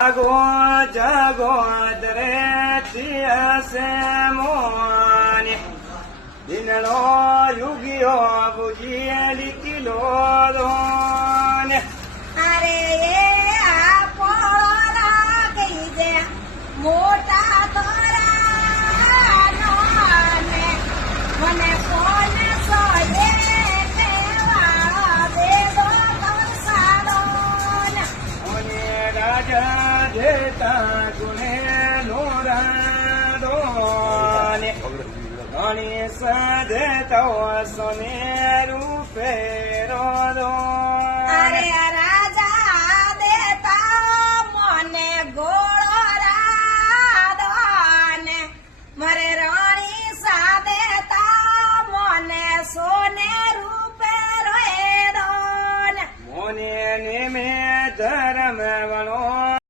જાગો જાગો દરે છે મોને દિનડો યુગિયો બુજીએ લીકીલો દોને અરે એ આ પોળા ગઈ દે મોટા તોરાનો ને મને કોને સોયે કેવા દે દો તરસાડો ને ઓને રાજા જેતા ગુણે નોરા દોને ગણી સજતો સમે રૂપે રો દો અરે